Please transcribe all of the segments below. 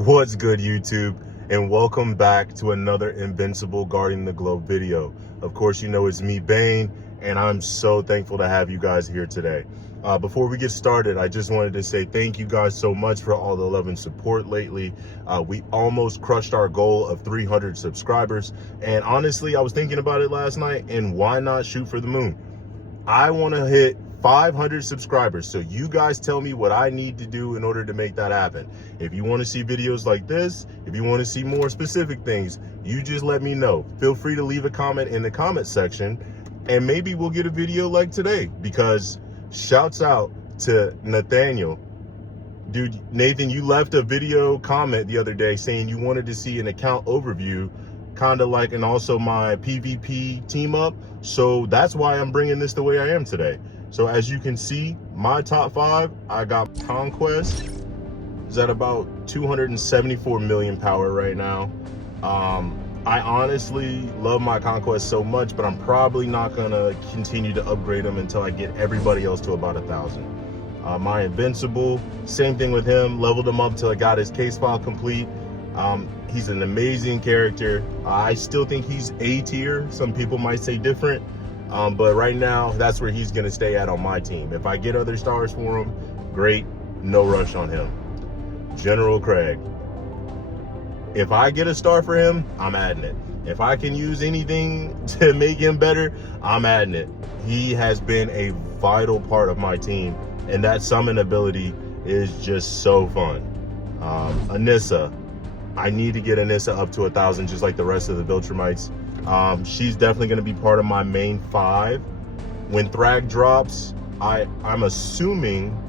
What's good, YouTube? And welcome back to another Invincible Guarding the Globe video. Of course, you know it's me, Bane, and I'm so thankful to have you guys here today. Before we get started, I just wanted to say thank you guys so much for all the love and support lately. We almost crushed our goal of 300 subscribers. And honestly, I was thinking about it last night, and why not shoot for the moon? I want to hit 500 subscribers. So you guys tell me what I need to do in order to make that happen. If you want to see videos like this, if you want to see more specific things, you just let me know. Feel free to leave a comment in the comment section, and maybe we'll get a video like today. Because shouts out to Nathaniel. Dude, Nathan, you left a video comment the other day saying you wanted to see an account overview, kind of like, and also my PvP team up. So that's why I'm bringing this the way I am today. So as you can see, my top 5, I got Conquest is at about 274 million power right now. I honestly love my Conquest so much, but I'm probably not gonna continue to upgrade them until I get everybody else to about 1,000. My Invincible, same thing with him, leveled him up till I got his case file complete. He's an amazing character. I still think he's A tier. Some people might say different. But right now, that's where he's going to stay at on my team. If I get other stars for him, great. No rush on him. General Craig. If I get a star for him, I'm adding it. If I can use anything to make him better, I'm adding it. He has been a vital part of my team, and that summon ability is just so fun. Anissa. I need to get Anissa up to 1,000, just like the rest of the Viltrumites. She's definitely going to be part of my main 5. When Thrag drops, I'm assuming,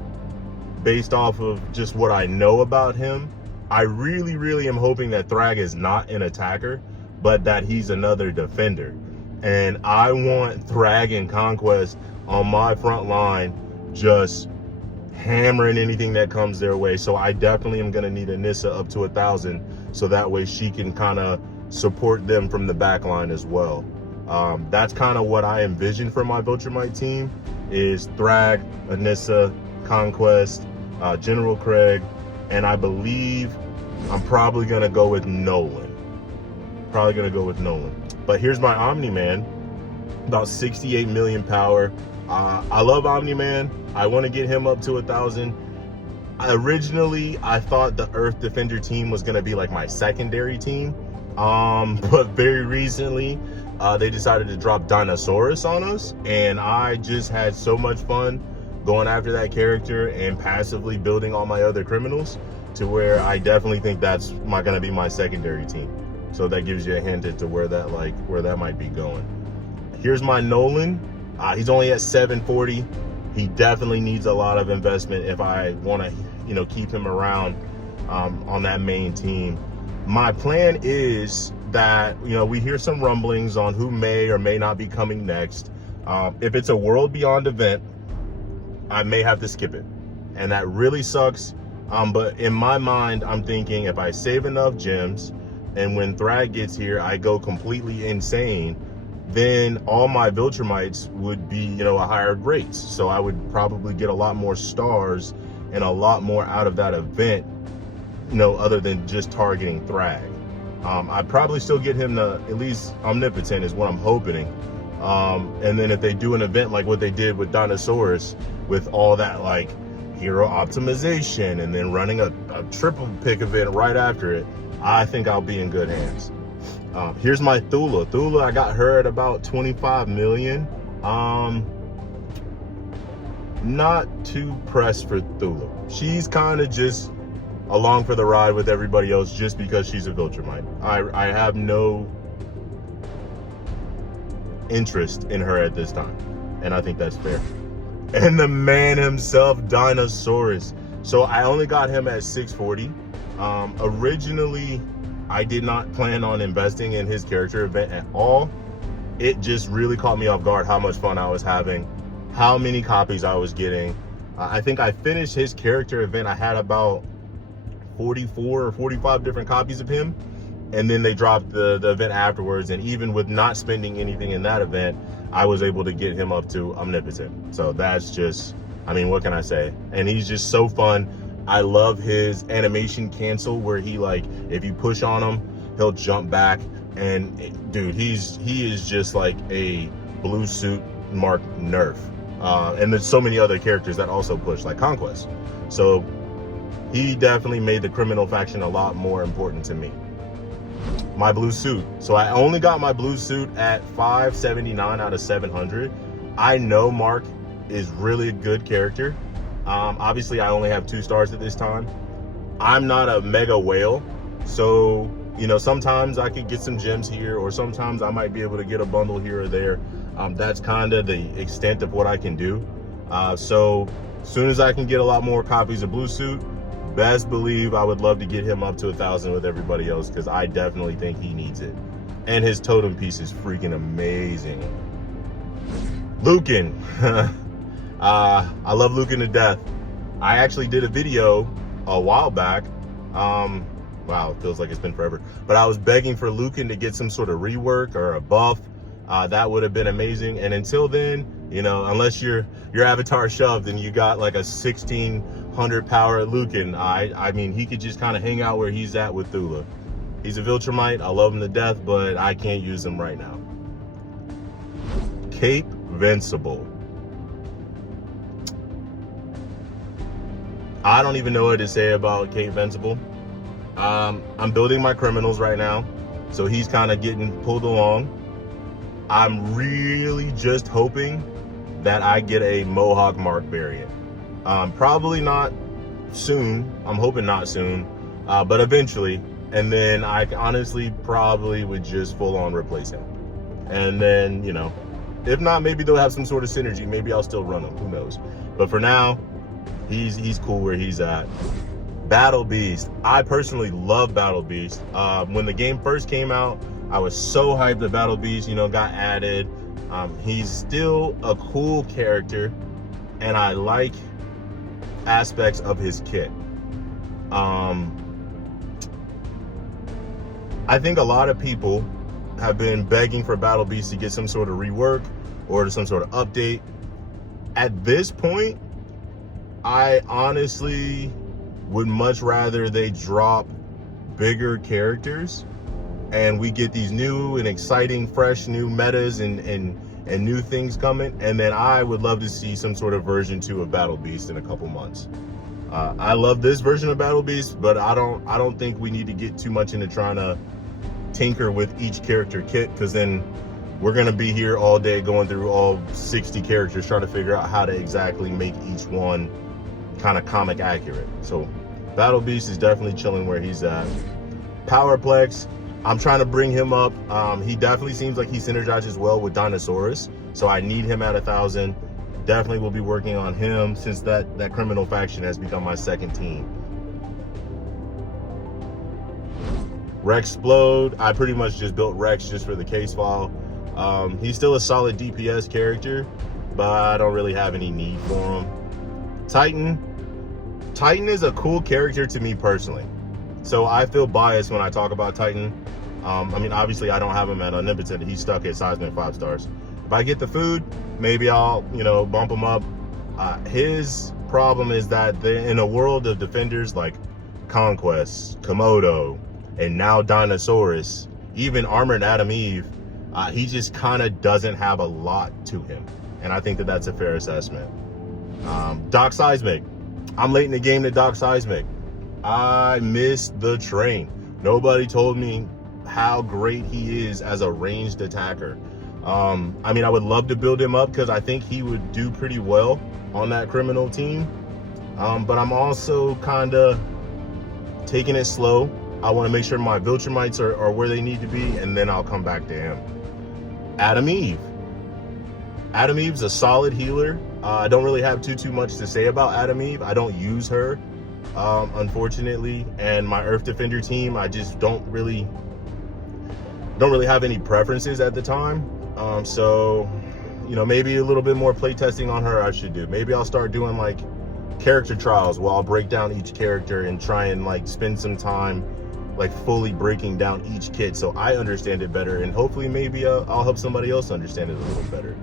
based off of just what I know about him, I really am hoping that Thrag is not an attacker, but that he's another defender. And I want Thrag and Conquest on my front line, just hammering anything that comes their way. So I definitely am going to need Anissa up to 1,000, so that way she can kind of support them from the back line as well. That's kind of what I envision for my Viltrumite team, is Thrag, Anissa, Conquest, General Craig, and I believe I'm probably going to go with Nolan. But here's my Omni-Man, about 68 million power. I love Omni-Man. I want to get him up to 1,000. Originally, I thought the Earth Defender team was going to be like my secondary team. But very recently, they decided to drop Dinosaurus on us. And I just had so much fun going after that character and passively building all my other criminals, to where I definitely think that's going to be my secondary team. So that gives you a hint into where that might be going. Here's my Nolan. He's only at 740. He definitely needs a lot of investment if I want to, keep him around on that main team. My plan is that, we hear some rumblings on who may or may not be coming next. If it's a World Beyond event, I may have to skip it. And that really sucks. But in my mind, I'm thinking if I save enough gems and when Thrag gets here, I go completely insane, then all my Viltrumites would be, a higher rates. So I would probably get a lot more stars and a lot more out of that event, other than just targeting Thrag. I'd probably still get him to at least Omnipotent is what I'm hoping. And then if they do an event like what they did with Dinosaurus, with all that like hero optimization and then running a triple pick event right after it, I think I'll be in good hands. Here's my Thula. Thula, I got her at about 25 million. Not too pressed for Thula. She's kind of just along for the ride with everybody else just because she's a Viltrumite. I have no interest in her at this time, and I think that's fair. And the man himself, Dinosaurus. So I only got him at 640. Originally, I did not plan on investing in his character event at all. It just really caught me off guard how much fun I was having, how many copies I was getting. I think I finished his character event. I had about 44 or 45 different copies of him. And then they dropped the event afterwards. And even with not spending anything in that event, I was able to get him up to Omnipotent. So that's just, what can I say? And he's just so fun. I love his animation cancel where he, like, if you push on him, he'll jump back. And dude, he is just like a blue suit Mark Nerf. And there's so many other characters that also push, like Conquest. So he definitely made the criminal faction a lot more important to me. My blue suit. So I only got my blue suit at 579 out of 700. I know Mark is really a good character. Obviously, I only have 2 stars at this time. I'm not a mega whale, so you know, sometimes I could get some gems here, or sometimes I might be able to get a bundle here or there. That's kind of the extent of what I can do. So as soon as I can get a lot more copies of blue suit, best believe I would love to get him up to 1,000 with everybody else, because I definitely think he needs it. And his totem piece is freaking amazing. Lucan. I love Lucan to death. I actually did a video a while back. Wow, it feels like it's been forever. But I was begging for Lucan to get some sort of rework or a buff. That would have been amazing. And until then, you know, unless your avatar shoved and you got like a 1600 power Lucan, I mean, he could just kind of hang out where he's at with Thula. He's a Viltrumite. I love him to death, but I can't use him right now. Cape Invincible. I don't even know what to say about Cape Invincible. I'm building my criminals right now, so he's kind of getting pulled along. I'm really just hoping that I get a Mohawk Mark variant. Probably not soon. I'm hoping not soon, but eventually. And then I honestly probably would just full on replace him. And then, you know, if not, maybe they'll have some sort of synergy. Maybe I'll still run him. Who knows? But for now, he's cool where he's at. Battle Beast. I personally love Battle Beast. When the game first came out, I was so hyped that Battle Beast, you know, got added. He's still a cool character, and I like aspects of his kit. I think a lot of people have been begging for Battle Beast to get some sort of rework or some sort of update. At this point, I honestly would much rather they drop bigger characters and we get these new and exciting, fresh new metas and new things coming. And then I would love to see some sort of version 2 of Battle Beast in a couple months. I love this version of Battle Beast, but I don't think we need to get too much into trying to tinker with each character kit, because then we're gonna be here all day going through all 60 characters trying to figure out how to exactly make each one kind of comic accurate. So Battle Beast is definitely chilling where he's at. Powerplex, I'm trying to bring him up. He definitely seems like he synergizes well with Dinosaurus, so I need him at 1,000. Definitely will be working on him, since that criminal faction has become my second team. Rexplode, I pretty much just built Rex just for the case file. He's still a solid DPS character, but I don't really have any need for him. Titan is a cool character to me personally, so I feel biased when I talk about Titan. I mean, obviously I don't have him at Omnipotent. He's stuck at Seismic 5 stars. If I get the food, maybe I'll, you know, bump him up. His problem is that in a world of defenders like Conquest, Komodo, and now Dinosaurus, even Armored Adam Eve, he just kind of doesn't have a lot to him. And I think that that's a fair assessment. Doc Seismic. I'm late in the game to Doc Seismic. I missed the train. Nobody told me how great he is as a ranged attacker. I mean, I would love to build him up because I think he would do pretty well on that criminal team. But I'm also kind of taking it slow. I want to make sure my Viltrumites are where they need to be, and then I'll come back to him. Adam Eve. Adam Eve's a solid healer. I don't really have too much to say about Adam Eve. I don't use her, unfortunately. And my Earth Defender team, I just don't really have any preferences at the time. So, you know, maybe a little bit more playtesting on her I should do. Maybe I'll start doing like character trials where I'll break down each character and try and like spend some time like fully breaking down each kit so I understand it better, and hopefully maybe I'll help somebody else understand it a little better.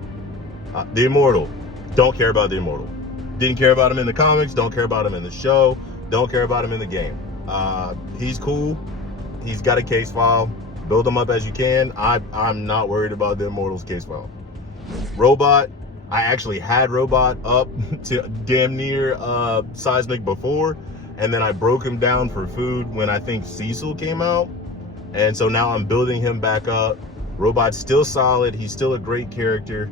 The Immortal. Don't care about the Immortal. Didn't care about him in the comics, don't care about him in the show. Don't care about him in the game. He's cool. He's got a case file. Build him up as you can. I'm not worried about the Immortals case file. Robot, I actually had Robot up to damn near Seismic before, and then I broke him down for food when I think Cecil came out, and so now I'm building him back up. Robot's still solid. He's still a great character.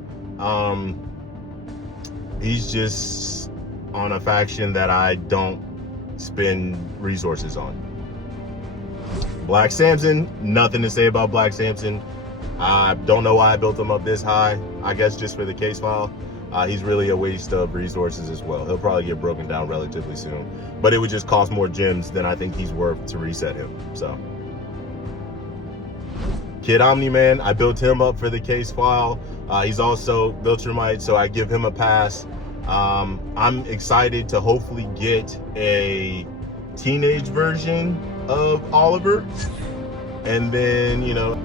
He's just on a faction that I don't spend resources on. Black Samson, nothing to say about Black Samson. I don't know why I built him up this high. I guess just for the case file. He's really a waste of resources as well. He'll probably get broken down relatively soon, but it would just cost more gems than I think he's worth to reset him. So Kid OMNI-BANE, I built him up for the case file. He's also Viltrumite, so I give him a pass. I'm excited to hopefully get a teenage version of Oliver, and then, you know,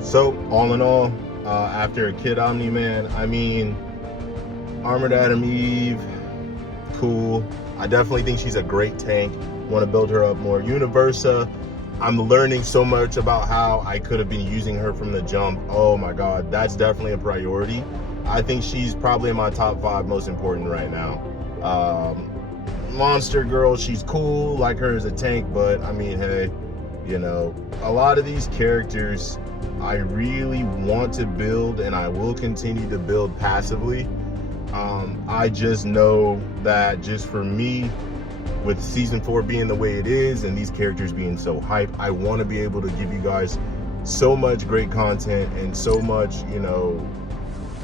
so all in all, after a Kid OMNI-BANE, I mean, Armored Adam Eve, cool. I definitely think she's a great tank. Want to build her up more. Universa, I'm learning so much about how I could have been using her from the jump. Oh my God, that's definitely a priority. I think she's probably in my top 5 most important right now. Monster Girl, she's cool, like her as a tank, but I mean, hey, you know, a lot of these characters I really want to build, and I will continue to build passively. I just know that just for me, with season 4 being the way it is and these characters being so hype, I want to be able to give you guys so much great content and so much, you know,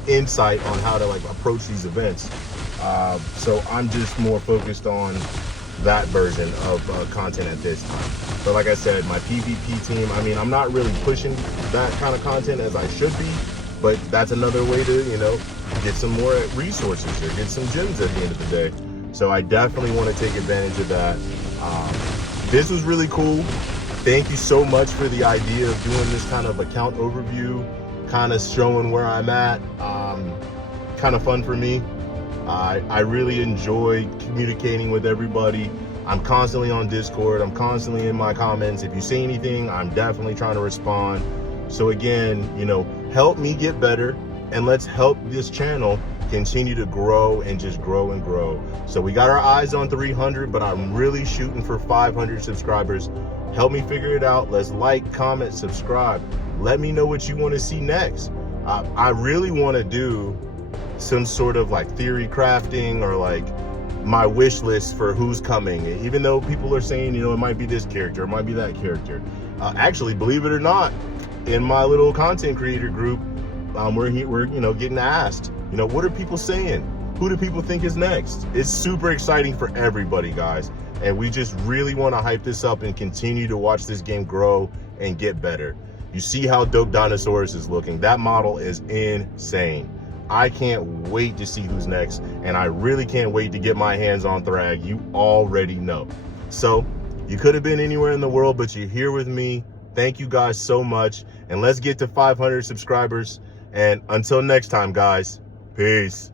insight on how to like approach these events. So I'm just more focused on that version of content at this time. But like I said, my PvP team, I mean, I'm not really pushing that kind of content as I should be, but that's another way to, you know, get some more resources or get some gems at the end of the day. So I definitely want to take advantage of that. This was really cool. Thank you so much for the idea of doing this kind of account overview, kind of showing where I'm at. Kind of fun for me. I really enjoy communicating with everybody. I'm constantly on Discord. I'm constantly in my comments. If you say anything, I'm definitely trying to respond. So again, you know, help me get better, and let's help this channel continue to grow and just grow and grow. So we got our eyes on 300, but I'm really shooting for 500 subscribers. Help me figure it out. Let's like, comment, subscribe. Let me know what you want to see next. I really want to do some sort of like theory crafting, or like my wish list for who's coming, even though people are saying, you know, it might be this character, it might be that character. Actually, believe it or not, in my little content creator group, we're you know, getting asked, you know, what are people saying? Who do people think is next? It's super exciting for everybody, guys, and we just really want to hype this up and continue to watch this game grow and get better. You see how dope Dinosaurus is looking. That model is insane. I can't wait to see who's next, and I really can't wait to get my hands on Thrag. You already know. So you could have been anywhere in the world, but you're here with me. Thank you guys so much, and let's get to 500 subscribers. And until next time, guys, peace.